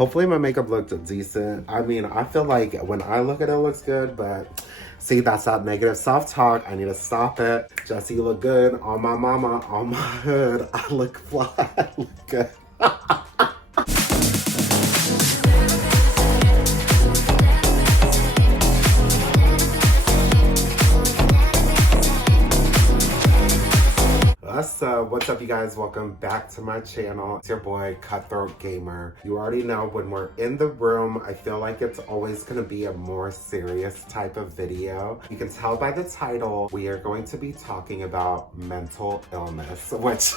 Hopefully my makeup looked decent. I mean, I feel like when I look at it, it looks good, but see, that's that negative self-talk. I need to stop it. Jesse, you look good. On my mama, on my hood, I look fly. I look good. What's up, you guys? Welcome back to my channel. It's your boy, CuthroatGaymer. You already know when we're in the room, I feel like it's always gonna be a more serious type of video. You can tell by the title, we are going to be talking about mental illness, which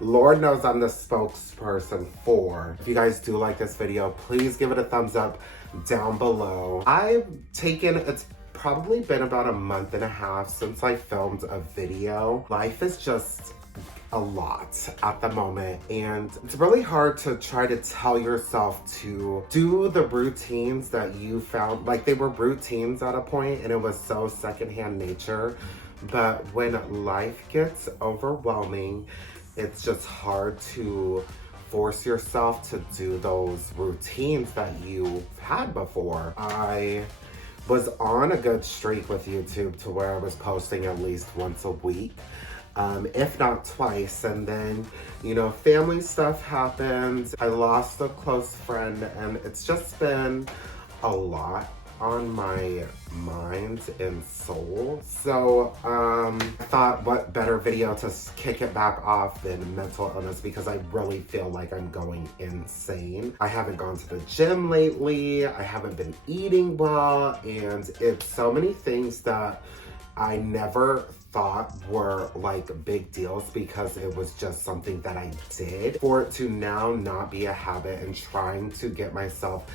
Lord knows I'm the spokesperson for. If you guys do like this video, please give it a thumbs up down below. It's probably been about a month and a half since I filmed a video. Life is just a lot at the moment, and it's really hard to try to tell yourself to do the routines that you found, like they were routines at a point and it was so secondhand nature. But when life gets overwhelming, it's just hard to force yourself to do those routines that you've had before. I was on a good streak with YouTube to where I was posting at least once a week, if not twice. And then, you know, family stuff happened. I lost a close friend, and it's just been a lot on my mind and soul. So I thought, what better video to kick it back off than mental illness, because I really feel like I'm going insane. I haven't gone to the gym lately. I haven't been eating well, and it's so many things that I never thought were like big deals because it was just something that I did. For it to now not be a habit and trying to get myself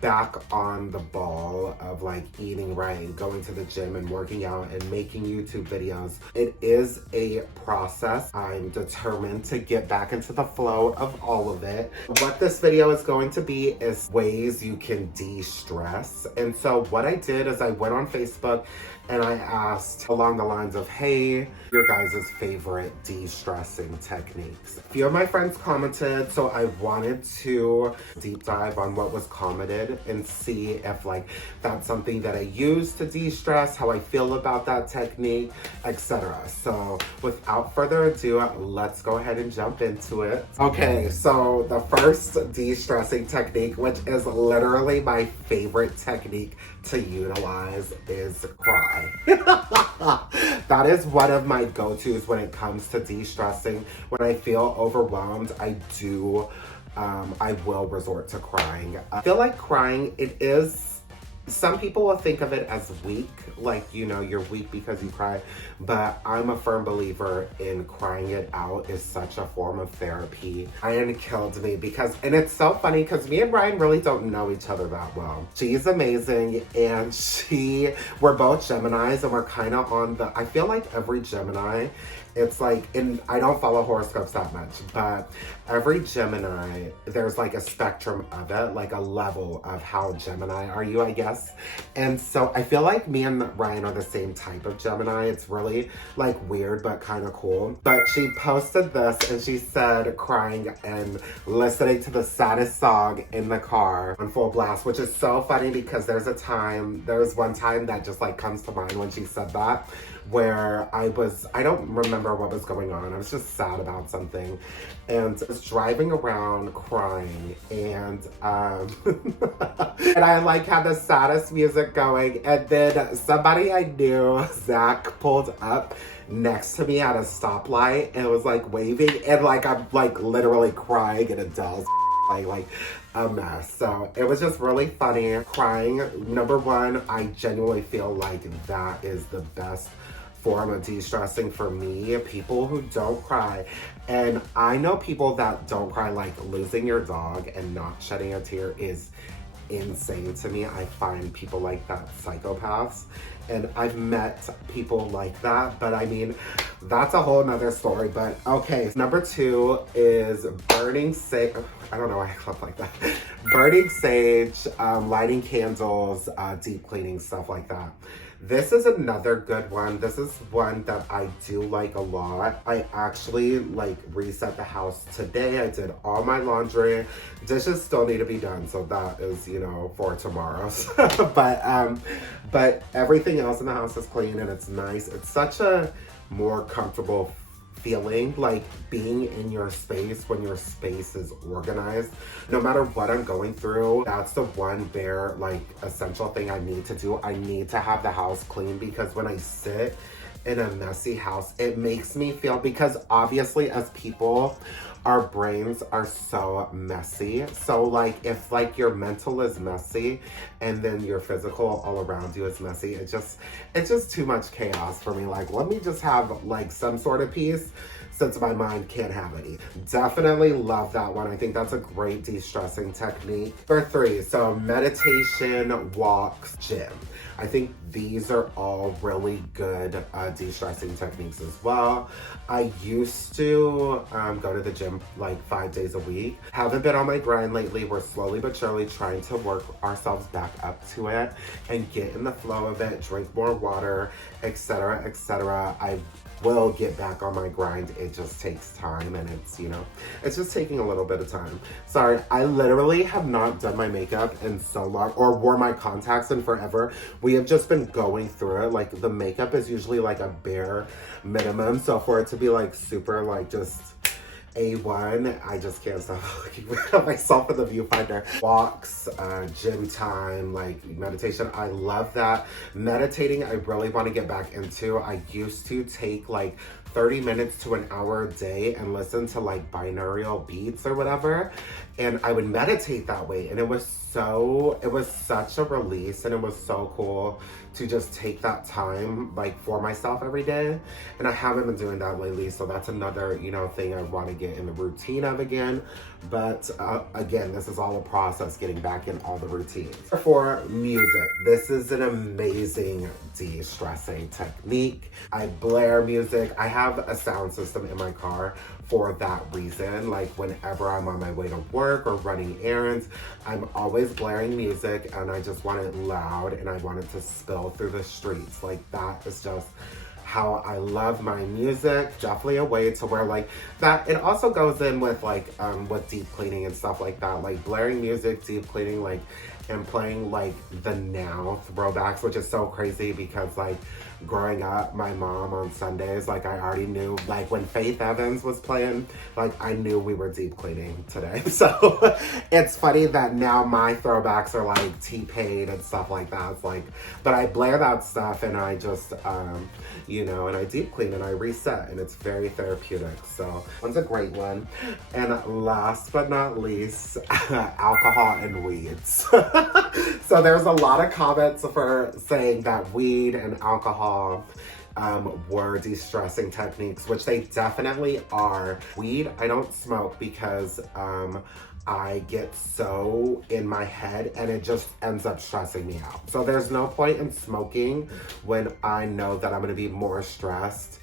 back on the ball of like eating right and going to the gym and working out and making YouTube videos. It is a process. I'm determined to get back into the flow of all of it. What this video is going to be is ways you can de-stress. And so what I did is I went on Facebook and I asked along the lines of, hey, your guys' favorite de-stressing techniques. A few of my friends commented, so I wanted to deep dive on what was commented and see if like that's something that I use to de-stress, how I feel about that technique, etc. So without further ado, let's go ahead and jump into it. Okay, so the first de-stressing technique, which is literally my favorite technique to utilize, is cry. That is one of my go-tos when it comes to de-stressing. When I feel overwhelmed, I will resort to crying. I feel like crying, some people will think of it as weak, like, you know, you're weak because you cry, but I'm a firm believer in crying it out is such a form of therapy. Ryan killed me and it's so funny because me and Ryan really don't know each other that well. She's amazing, and we're both Geminis, and we're kind of on I feel like every Gemini, it's like, and I don't follow horoscopes that much, but every Gemini, there's like a spectrum of it, like a level of how Gemini are you, I guess. And so I feel like me and Ryan are the same type of Gemini. It's really like weird, but kind of cool. But she posted this and she said crying and listening to the saddest song in the car on full blast, which is so funny because there's one time that just like comes to mind when she said that, where I don't remember what was going on. I was just sad about something and I was driving around crying, and and I like had the saddest music going, and then somebody I knew, Zach, pulled up next to me at a stoplight and was like waving, and like I'm like literally crying in Adele's like a mess. So it was just really funny. Crying, number one, I genuinely feel like that is the best form of de-stressing for me. People who don't cry, and I know people that don't cry, like losing your dog and not shedding a tear is insane to me. I find people like that psychopaths, and I've met people like that, but I mean, that's a whole nother story. But okay, number two is burning sage. I don't know why I clap like that. Burning sage, lighting candles, deep cleaning, stuff like that. This is another good one. This is one that I do like a lot. I actually like reset the house today. I did all my laundry. Dishes still need to be done, so that is, you know, for tomorrow. But everything else in the house is clean and it's nice. It's such a more comfortable feeling, like being in your space when your space is organized. No matter what I'm going through, that's the one bare like essential thing I need to do. I need to have the house clean, because when I sit in a messy house, it makes me feel, because obviously as people, our brains are so messy. So like if like your mental is messy and then your physical all around you is messy, it's just too much chaos for me. Like, let me just have like some sort of peace, since my mind can't have any. Definitely love that one. I think that's a great de-stressing technique. Number 3, so meditation, walks, gym. I think these are all really good de-stressing techniques as well. I used to go to the gym like 5 days a week. Haven't been on my grind lately. We're slowly but surely trying to work ourselves back up to it and get in the flow of it, drink more water, etc., etc. I will get back on my grind. It just takes time, and it's, you know, it's just taking a little bit of time. Sorry, I literally have not done my makeup in so long, or wore my contacts in forever. We have just been going through it. Like, the makeup is usually like a bare minimum, so for it to be like super like just A1, I just can't stop looking at myself in the viewfinder. Walks, gym time, like meditation, I love that. Meditating, I really want to get back into. I used to take like 30 minutes to an hour a day and listen to like binaural beats or whatever, and I would meditate that way, and it was such a release, and it was so cool to just take that time like for myself every day. And I haven't been doing that lately, so that's another, you know, thing I want to get in the routine of again. But again, this is all a process, getting back in all the routines. For music, this is an amazing de-stressing technique. I blare music. I have a sound system in my car for that reason. Like, whenever I'm on my way to work or running errands, I'm always blaring music, and I just want it loud, and I want it to spill through the streets. Like, that is just how I love my music. Definitely a way to where like that, it also goes in with like with deep cleaning and stuff like that, like blaring music, deep cleaning, like, and playing like the Now throwbacks, which is so crazy because like growing up, my mom on Sundays, like I already knew, like when Faith Evans was playing, like I knew we were deep cleaning today. So it's funny that now my throwbacks are like T-Pain and stuff like that. It's like, but I blare that stuff and I just, you know, and I deep clean and I reset, and it's very therapeutic. So one's a great one. And last but not least, alcohol and weeds. So there's a lot of comments for saying that weed and alcohol were de-stressing techniques, which they definitely are. Weed, I don't smoke because I get so in my head and it just ends up stressing me out. So there's no point in smoking when I know that I'm gonna be more stressed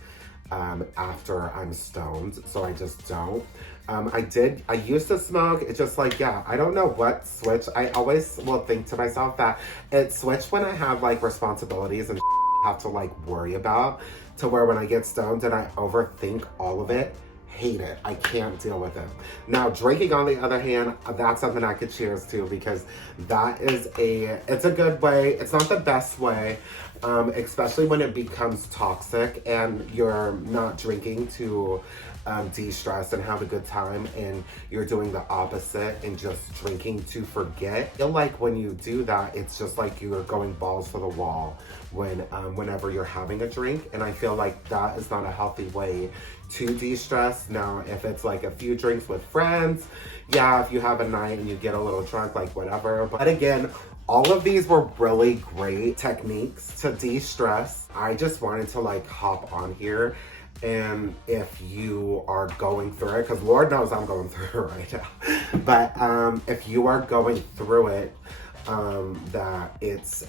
after I'm stoned, so I just don't. I used to smoke. It's just like, yeah, I don't know what switch. I always will think to myself that it switched when I have like responsibilities and have to like worry about, to where when I get stoned and I overthink all of it, hate it. I can't deal with it. Now, drinking on the other hand, that's something I could cheers to, because that is it's a good way. It's not the best way, especially when it becomes toxic and you're not drinking to de-stress and have a good time, and you're doing the opposite and just drinking to forget. I feel like when you do that, it's just like you're going balls for the wall whenever you're having a drink, and I feel like that is not a healthy way to de-stress. Now, if it's like a few drinks with friends, yeah, if you have a night and you get a little drunk, like whatever. But again, all of these were really great techniques to de-stress. I just wanted to like hop on here, and if you are going through it, because Lord knows I'm going through it right now, but if you are going through it, that it's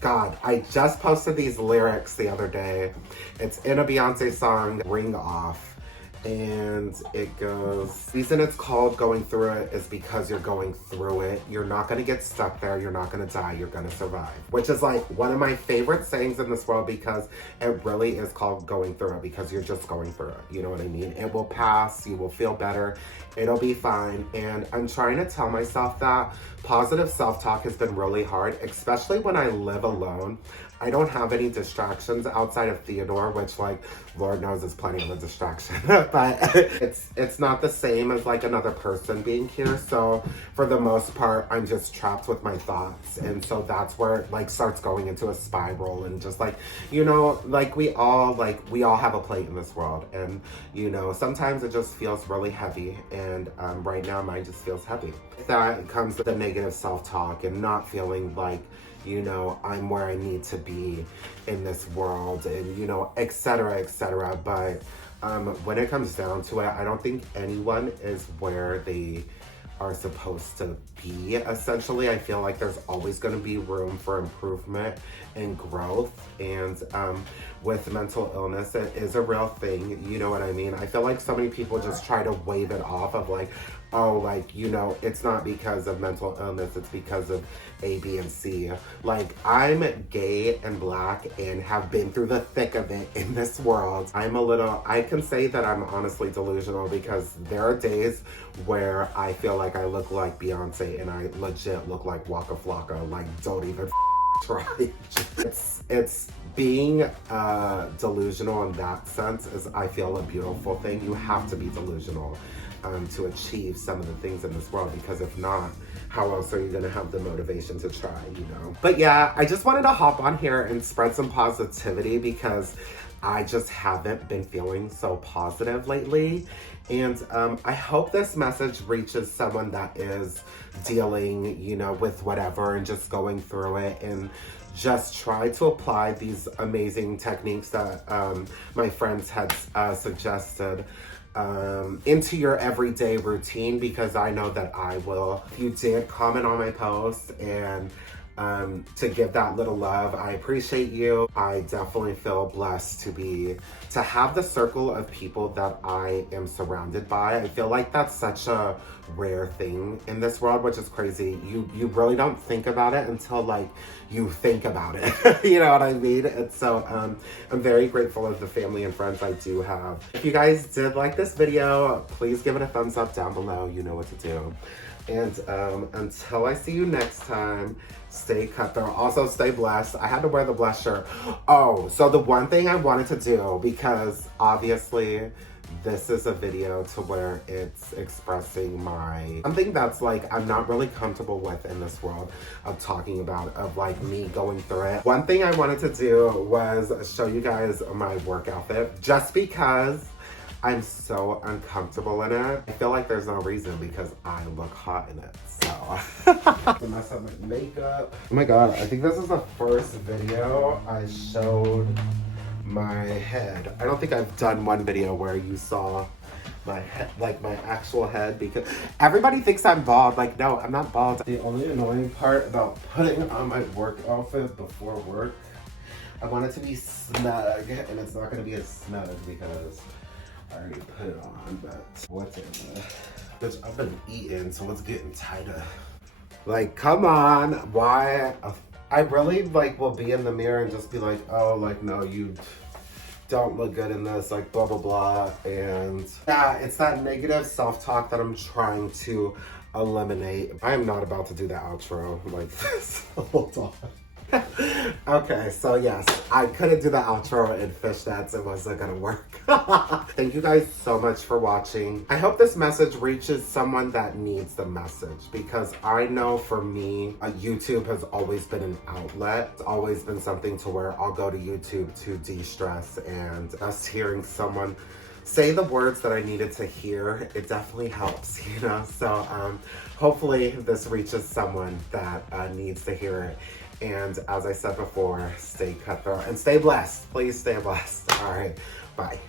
God, I just posted these lyrics the other day. It's in a Beyonce song, Ring Off, And it goes, the reason it's called going through it is because you're going through it. You're not gonna get stuck there. You're not gonna die. You're gonna survive. Which is like one of my favorite sayings in this world, because it really is called going through it, because you're just going through it. You know what I mean? It will pass. You will feel better. It'll be fine. And I'm trying to tell myself that. Positive self-talk has been really hard, especially when I live alone. I don't have any distractions outside of Theodore, which, like, Lord knows is plenty of a distraction. But it's not the same as like another person being here. So for the most part, I'm just trapped with my thoughts. And so that's where it like starts going into a spiral, and just like, you know, like we all have a plate in this world. And, you know, sometimes it just feels really heavy. And right now mine just feels heavy. That comes with the negative self-talk and not feeling like, you know, I'm where I need to be in this world, and, you know, etc., etc. But when it comes down to it, I don't think anyone is where they are supposed to be, essentially. I feel like there's always going to be room for improvement and growth. And with mental illness, it is a real thing. You know what I mean? I feel like so many people just try to wave it off of like, oh, like, you know, it's not because of mental illness, it's because of A, B, and C. Like, I'm gay and black and have been through the thick of it in this world. I can say that I'm honestly delusional, because there are days where I feel like I look like Beyonce and I legit look like Waka Flocka. Like, don't even try. It's being delusional in that sense is, I feel, a beautiful thing. You have to be delusional to achieve some of the things in this world, because if not, how else are you gonna have the motivation to try, you know? But yeah, I just wanted to hop on here and spread some positivity, because I just haven't been feeling so positive lately. And I hope this message reaches someone that is dealing, you know, with whatever and just going through it, and just try to apply these amazing techniques that my friends had suggested into your everyday routine, because I know that I will. If you did comment on my post and to give that little love, I appreciate you. I definitely feel blessed to have the circle of people that I am surrounded by. I feel like that's such a rare thing in this world, which is crazy. You really don't think about it until like you think about it. You know what I mean? And so I'm very grateful of the family and friends I do have. If you guys did like this video, please give it a thumbs up down below. You know what to do. And until I see you next time, stay cutthroat. Also, stay blessed. I had to wear the blessed shirt. Oh, so the one thing I wanted to do, because obviously this is a video to where it's expressing something that's like I'm not really comfortable with in this world of talking about, of like me going through it. One thing I wanted to do was show you guys my work outfit, just because I'm so uncomfortable in it. I feel like there's no reason, because I look hot in it, so. To mess up my makeup. Oh my god, I think this is the first video I showed my head. I don't think I've done one video where you saw my head, like my actual head, because everybody thinks I'm bald. Like, no, I'm not bald. The only annoying part about putting on my work outfit before work, I want it to be snug, and it's not gonna be as snug because I already put it on. But what's in there? Bitch, I've been eating, so it's getting tighter. Like, come on, why? I really like will be in the mirror and just be like, oh, like, no, you don't look good in this, like, blah, blah, blah. And yeah, it's that negative self-talk that I'm trying to eliminate. I am not about to do the outro like this. Hold on. Okay, so yes, I couldn't do the outro in fishnets. It wasn't gonna work. Thank you guys so much for watching. I hope this message reaches someone that needs the message, because I know for me, YouTube has always been an outlet. It's always been something to where I'll go to YouTube to de-stress, and just hearing someone say the words that I needed to hear, it definitely helps, you know? So hopefully this reaches someone that needs to hear it. And as I said before, stay cutthroat and stay blessed. Please stay blessed. All right, bye.